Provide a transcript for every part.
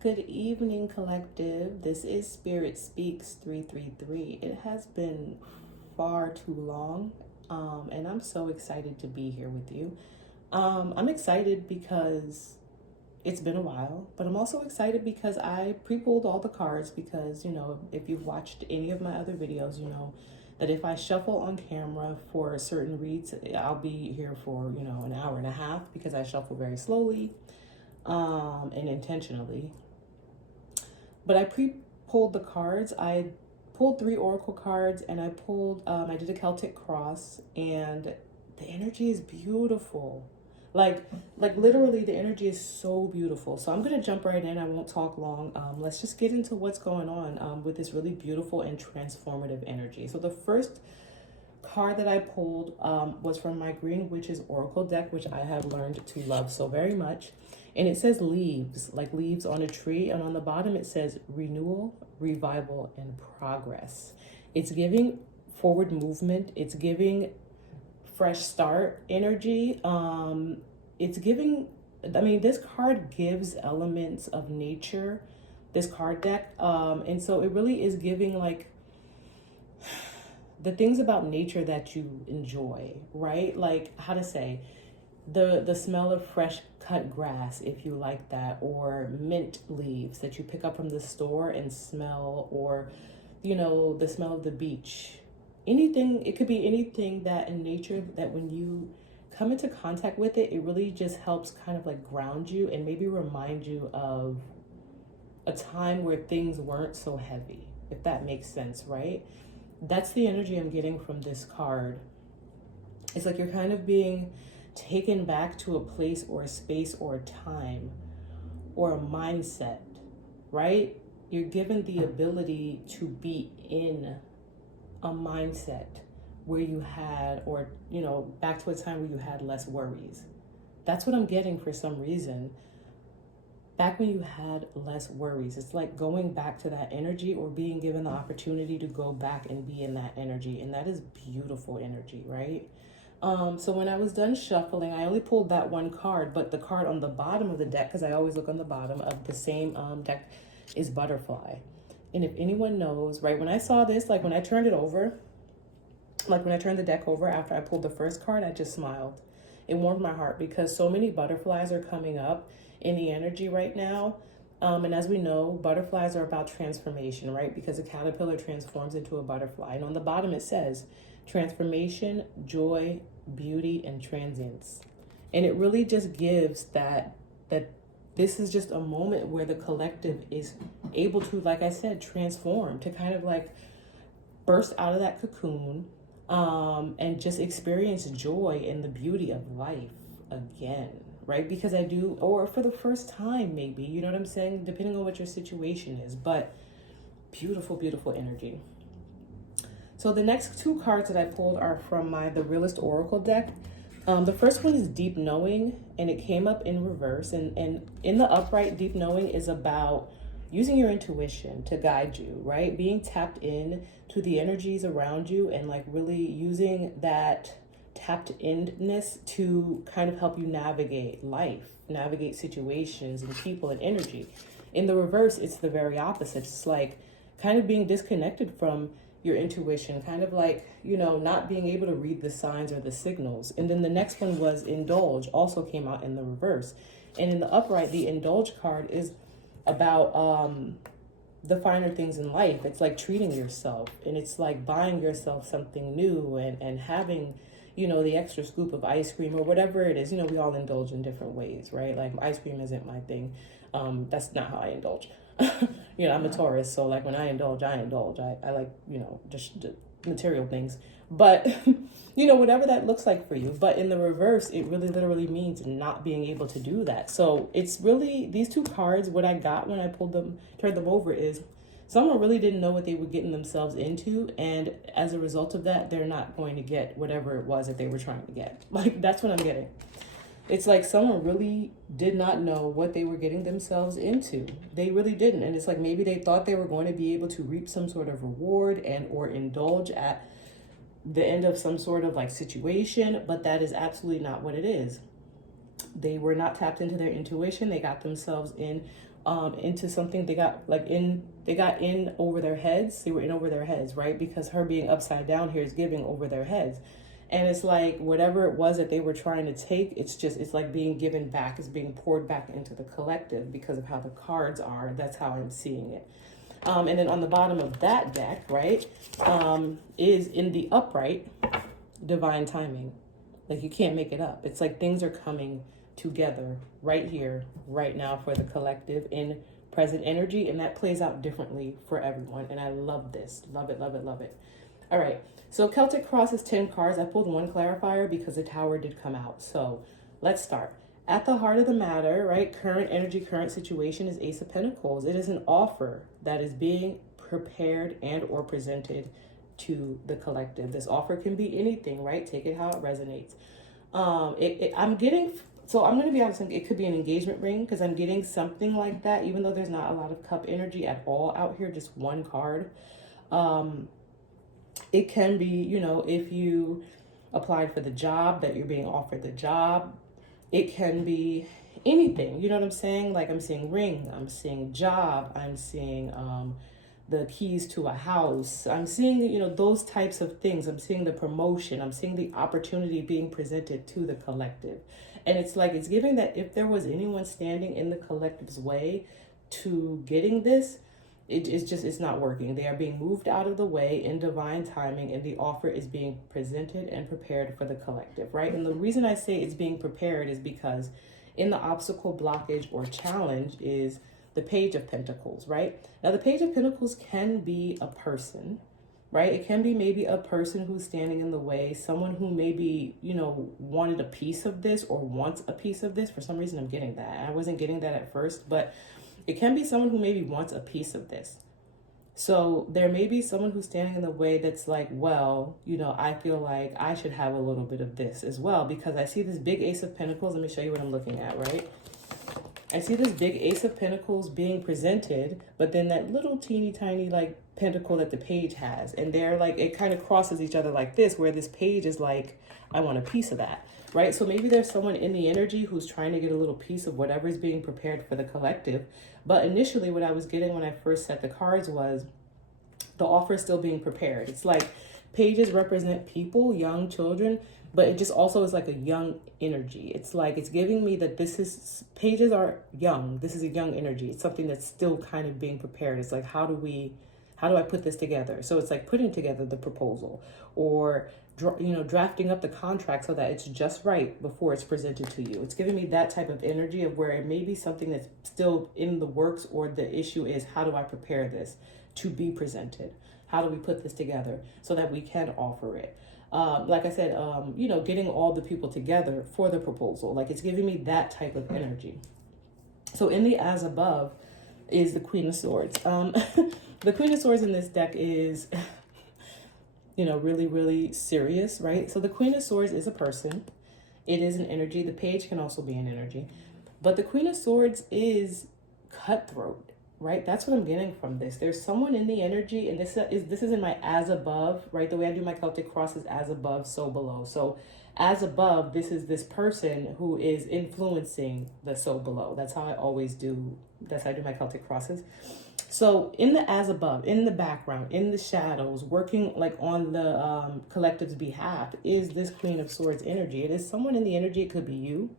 Good evening, collective. This is Spirit Speaks 333. It has been far too long, and I'm so excited to be here with you. I'm excited because it's been a while, but I'm also excited because I pre-pulled all the cards because, if you've watched any of my other videos, you know that if I shuffle on camera for certain reads, I'll be here for, an hour and a half because I shuffle very slowly and intentionally. But I pre-pulled the cards. I pulled 3 oracle cards, and I did a Celtic cross, and the energy is beautiful. Like literally, the energy is so beautiful. So I'm gonna jump right in. I won't talk long. Let's just get into what's going on with this really beautiful and transformative energy. So the first card that I pulled was from my Green Witches Oracle deck, which I have learned to love so very much. And it says leaves, like leaves on a tree. And on the bottom, it says renewal, revival, and progress. It's giving forward movement. It's giving fresh start energy. It's giving, this card gives elements of nature, this card deck. And so it really is giving like the things about nature that you enjoy, right? Like how to say, the smell of fresh cut grass, if you like that, or mint leaves that you pick up from the store and smell, or the smell of the beach. Anything, it could be anything that in nature that when you come into contact with it, it really just helps kind of like ground you and maybe remind you of a time where things weren't so heavy, if that makes sense, right? That's the energy I'm getting from this card. It's like you're kind of being taken back to a place or a space or a time or a mindset, right? You're given the ability to be in a mindset where you had, or, back to a time where you had less worries. That's what I'm getting for some reason. Back when you had less worries, it's like going back to that energy or being given the opportunity to go back and be in that energy. And that is beautiful energy, right? So when I was done shuffling, I only pulled that one card, but the card on the bottom of the deck, because I always look on the bottom of the same deck, is butterfly. And if anyone knows, right, when I saw this, like when I turned it over, like when I turned the deck over after I pulled the first card, I just smiled. It warmed my heart because so many butterflies are coming up in the energy right now. And as we know, butterflies are about transformation, right? Because a caterpillar transforms into a butterfly. And on the bottom it says transformation, joy, beauty, and transience. And it really just gives that this is just a moment where the collective is able to, like I said, transform, to kind of like burst out of that cocoon and just experience joy and the beauty of life again, right? Because I do, or for the first time, maybe, you know what I'm saying? Depending on what your situation is, but beautiful, beautiful energy. So the next 2 cards that I pulled are from the Realist Oracle deck. The first one is Deep Knowing, and it came up in reverse. And in the upright, Deep Knowing is about using your intuition to guide you, right? Being tapped in to the energies around you and like really using that tapped inness to kind of help you navigate life, navigate situations and people and energy. In the reverse, it's the very opposite. It's like kind of being disconnected from your intuition, kind of like, not being able to read the signs or the signals. And then the next one was Indulge, also came out in the reverse. And in the upright, the Indulge card is about the finer things in life. It's like treating yourself, and it's like buying yourself something new and having, the extra scoop of ice cream or whatever it is. We all indulge in different ways, right? Like ice cream isn't my thing. That's not how I indulge. I'm a Taurus, so like when I indulge. I like, just the material things. But, whatever that looks like for you. But in the reverse, it really literally means not being able to do that. So it's really, these 2 cards, what I got when I turned them over is someone really didn't know what they were getting themselves into. And as a result of that, they're not going to get whatever it was that they were trying to get. Like, that's what I'm getting. It's like someone really did not know what they were getting themselves into. They really didn't. And it's like maybe they thought they were going to be able to reap some sort of reward and or indulge at the end of some sort of like situation, but that is absolutely not what it is. They were not tapped into their intuition. They got themselves into something. They got in over their heads. They were in over their heads, right? Because her being upside down here is giving over their heads. And it's like whatever it was that they were trying to take, it's like being given back. It's being poured back into the collective because of how the cards are. That's how I'm seeing it. And then on the bottom of that deck, right, is in the upright, divine timing. Like you can't make it up. It's like things are coming together right here, right now for the collective in present energy. And that plays out differently for everyone. And I love this. Love it, love it, love it. All right. So Celtic Cross is 10 cards. I pulled one clarifier because the Tower did come out. So let's start. At the heart of the matter, right, current energy, current situation is Ace of Pentacles. It is an offer that is being prepared and or presented to the collective. This offer can be anything, right? Take it how it resonates. I'm going to be honest, it could be an engagement ring because I'm getting something like that, even though there's not a lot of cup energy at all out here, just one card. It can be, you know, if you applied for the job, that you're being offered the job. It can be anything, you know what I'm saying? Like I'm seeing ring, I'm seeing job, I'm seeing the keys to a house. I'm seeing, you know, those types of things. I'm seeing the promotion. I'm seeing the opportunity being presented to the collective. And it's like, it's giving that if there was anyone standing in the collective's way to getting this, it's not working. They are being moved out of the way in divine timing, and the offer is being presented and prepared for the collective, right? And the reason I say it's being prepared is because in the obstacle, blockage, or challenge is the Page of Pentacles, right? Now, the Page of Pentacles can be a person, right? It can be maybe a person who's standing in the way, someone who maybe, you know, wanted a piece of this or wants a piece of this. For some reason, I'm getting that. I wasn't getting that at first, but it can be someone who maybe wants a piece of this. So there may be someone who's standing in the way that's like, well, you know, I feel like I should have a little bit of this as well, because I see this big Ace of Pentacles. Let me show you what I'm looking at, right? I see this big Ace of Pentacles being presented, but then that little teeny tiny like pentacle that the page has, and they're like, it kind of crosses each other like this, where this page is like, I want a piece of that, right? So maybe there's someone in the energy who's trying to get a little piece of whatever is being prepared for the collective. But initially what I was getting when I first set the cards was the offer is still being prepared. It's like pages represent people, young children, but it just also is like a young energy. It's like, it's giving me that pages are young. This is a young energy. It's something that's still kind of being prepared. It's like, how do I put this together? So it's like putting together the proposal, or, you know, drafting up the contract so that it's just right before it's presented to you. It's giving me that type of energy of where it may be something that's still in the works, or the issue is, how do I prepare this to be presented? How do we put this together so that we can offer it? Like I said, you know, getting all the people together for the proposal. Like, it's giving me that type of energy. So in the as above is the Queen of Swords. The Queen of Swords in this deck is, you know, really, really serious, right? So the Queen of Swords is a person. It is an energy. The page can also be an energy. But the Queen of Swords is cutthroat, right? That's what I'm getting from this. There's someone in the energy, and this is in my as above, right? The way I do my Celtic cross is as above, so below. So as above, this is this person who is influencing the so below. That's how I always do. That's how I do my Celtic crosses. So in the as above, in the background, in the shadows, working like on the collective's behalf is this Queen of Swords energy. It is someone in the energy. It could be you.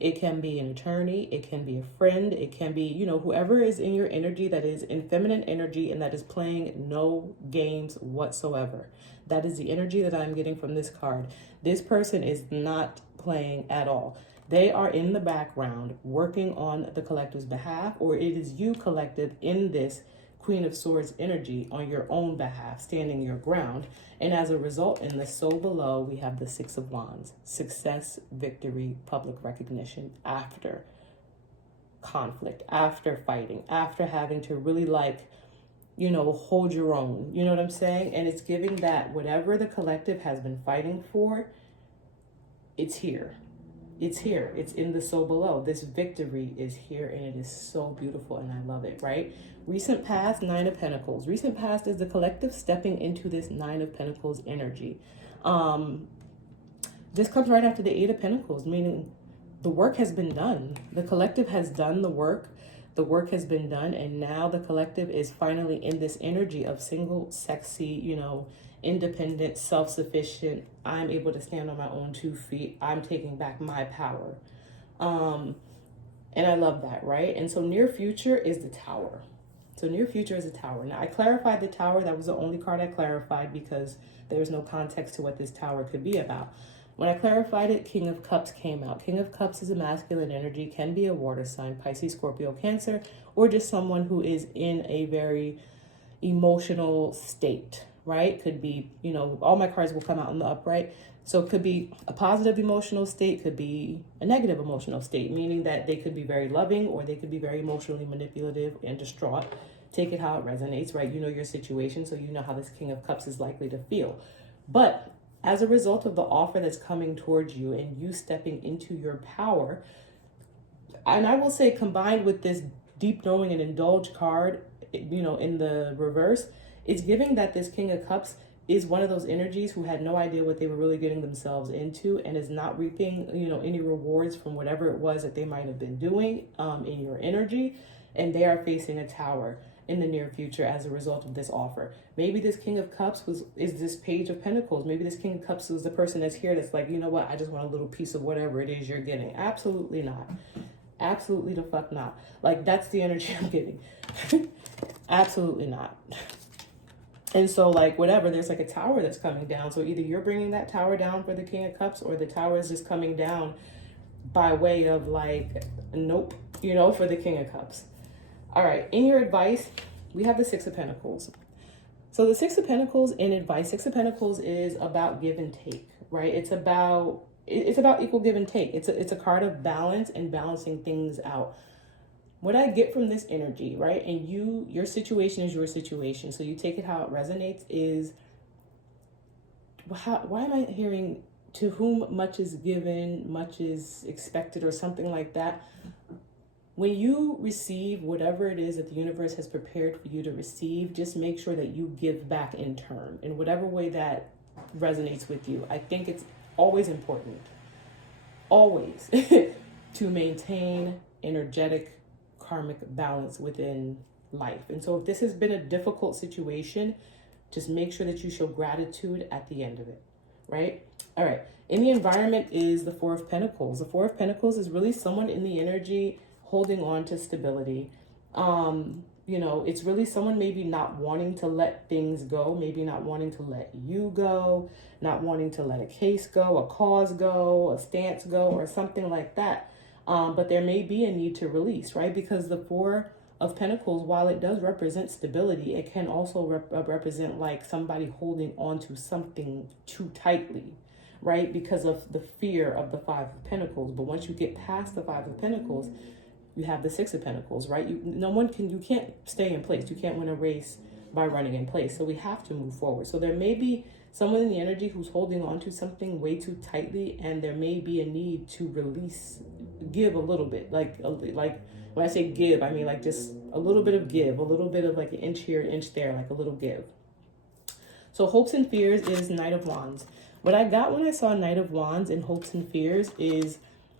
It can be an attorney. It can be a friend. It can be, you know, whoever is in your energy that is in feminine energy and that is playing no games whatsoever. That is the energy that I'm getting from this card. This person is not playing at all. They are in the background working on the collective's behalf, or it is you, collective, in this Queen of Swords energy on your own behalf, standing your ground. And as a result, in the so below, we have the Six of Wands. Success, victory, public recognition after conflict, after fighting, after having to really like, you know, hold your own. You know what I'm saying? And it's giving that whatever the collective has been fighting for, it's here. It's here. It's in the so below. This victory is here, and it is so beautiful, and I love it, right? Recent past, Nine of Pentacles. Recent past is the collective stepping into this Nine of Pentacles energy. This comes right after the Eight of Pentacles, meaning the work has been done. The collective has done the work. The work has been done, and now the collective is finally in this energy of single, sexy, independent, self-sufficient. I'm able to stand on my own 2 feet. I'm taking back my power. And I love that, right? And so near future is the Tower. So near future is the Tower. Now I clarified the Tower. That was the only card I clarified because there's no context to what this Tower could be about. When I clarified it, King of Cups came out. King of Cups is a masculine energy, can be a water sign, Pisces, Scorpio, Cancer, or just someone who is in a very emotional state, right? Could be, all my cards will come out in the upright. So it could be a positive emotional state, could be a negative emotional state, meaning that they could be very loving or they could be very emotionally manipulative and distraught. Take it how it resonates, right? You know your situation, so you know how this King of Cups is likely to feel. But as a result of the offer that's coming towards you and you stepping into your power, and I will say combined with this deep knowing and indulge card, in the reverse, it's giving that this King of Cups is one of those energies who had no idea what they were really getting themselves into and is not reaping, any rewards from whatever it was that they might have been doing in your energy. And they are facing a Tower in the near future as a result of this offer. Maybe this King of Cups is this Page of Pentacles. Maybe this King of Cups is the person that's here that's like, you know what, I just want a little piece of whatever it is you're getting. Absolutely not. Absolutely the fuck not. Like, that's the energy I'm getting. Absolutely not. And so, like, whatever, there's like a Tower that's coming down. So either you're bringing that Tower down for the King of Cups, or the Tower is just coming down by way of like, nope, for the King of Cups. All right, in your advice, we have the Six of Pentacles. So the Six of Pentacles in advice, Six of Pentacles is about give and take, right? It's about equal give and take. It's a card of balance and balancing things out. What I get from this energy, right? And your situation is your situation. So you take it how it resonates is, why am I hearing to whom much is given, much is expected, or something like that? When you receive whatever it is that the universe has prepared for you to receive, just make sure that you give back in turn in whatever way that resonates with you. I think it's always important, always, to maintain energetic karmic balance within life. And so if this has been a difficult situation, just make sure that you show gratitude at the end of it, right? All right. In the environment is the Four of Pentacles. The Four of Pentacles is really someone in the energy holding on to stability. It's really someone maybe not wanting to let things go, maybe not wanting to let you go, not wanting to let a case go, a cause go, a stance go, or something like that. But there may be a need to release, right? Because the Four of Pentacles, while it does represent stability, it can also represent like somebody holding on to something too tightly, right? Because of the fear of the Five of Pentacles. But once you get past the Five of Pentacles, you have the Six of Pentacles, right? You can't stay in place. You can't win a race by running in place. So we have to move forward. So there may be someone in the energy who's holding on to something way too tightly, and there may be a need to release, give a little bit. Like when I say give, I mean like just a little bit of give, a little bit of like an inch here, inch there, like a little give. So hopes and fears is Knight of Wands. What I got when I saw Knight of Wands and hopes and fears is,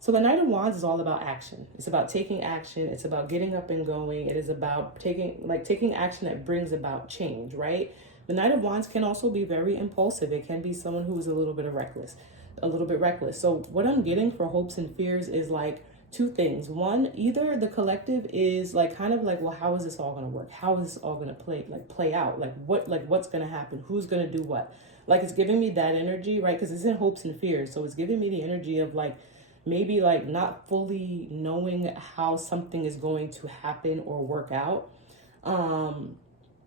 so the Knight of Wands is all about action. It's about taking action. It's about getting up and going. It is about taking action that brings about change, right? The Knight of Wands can also be very impulsive. It can be someone who is a little bit reckless. So what I'm getting for hopes and fears is like two things. One, either the collective is like kind of like, well, how is this all going to work? How is this all going to play out? What's going to happen? Who's going to do what? Like, it's giving me that energy, right? Because it's in hopes and fears. So it's giving me the energy of like, maybe like not fully knowing how something is going to happen or work out.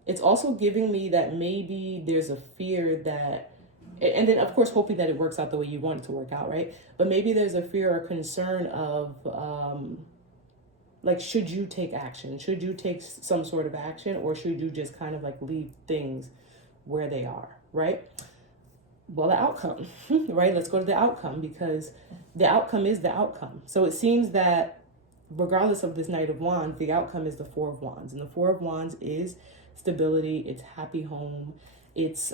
It's also giving me that maybe there's a fear that, and then of course hoping that it works out the way you want it to work out, right? But maybe there's a fear or concern of like, should you take action? Should you take some sort of action, or should you just kind of like leave things where they are, right? Well, the outcome, right? Let's go to the outcome, because the outcome is the outcome. So it seems that regardless of this Knight of Wands, the outcome is the Four of Wands. And the Four of Wands is stability, it's happy home, it's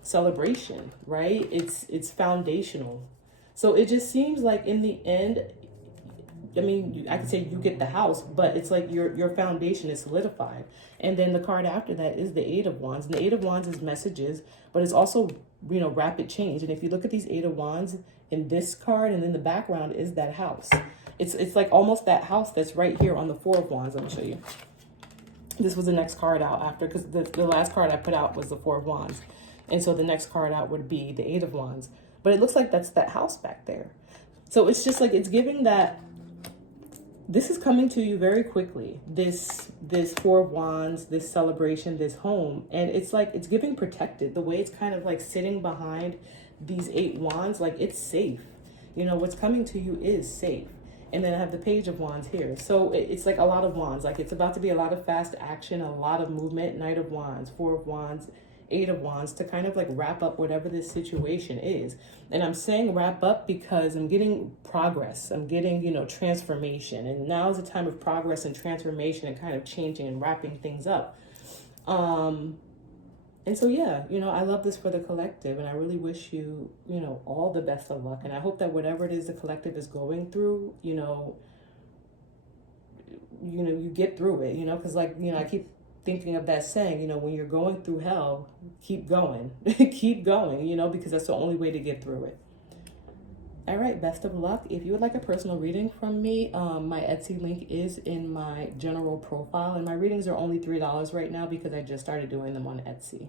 celebration, right? It's foundational. So it just seems like in the end, I mean, I could say you get the house, but it's like your foundation is solidified. And then the card after that is the Eight of Wands. And the Eight of Wands is messages, but it's also, you know, rapid change. And if you look at these Eight of Wands in this card, and then the background is that house. It's like almost that house that's right here on the Four of Wands. Let me show you. This was the next card out after, because the last card I put out was the Four of Wands. And so the next card out would be the Eight of Wands. But it looks like that's that house back there. So it's just like, it's giving that this is coming to you very quickly. This Four of Wands, this celebration, this home. And it's like, it's giving protected. The way it's kind of like sitting behind these Eight Wands, like it's safe. You know, what's coming to you is safe. And then I have the Page of Wands here. So it's like a lot of wands. Like it's about to be a lot of fast action, a lot of movement. Knight of Wands, Four of Wands, Eight of Wands, to kind of like wrap up whatever this situation is. And I'm saying wrap up because I'm getting progress. I'm getting, you know, transformation. And now is a time of progress and transformation and kind of changing and wrapping things up. And so, yeah, you know, I love this for the collective, and I really wish you, you know, all the best of luck. And I hope that whatever it is the collective is going through, you get through it, you know, because like, you know, I keep thinking of that saying, you know, when you're going through hell, keep going, keep going, you know, because that's the only way to get through it. All right, best of luck. If you would like a personal reading from me, my Etsy link is in my general profile, and my readings are only $3 right now because I just started doing them on Etsy.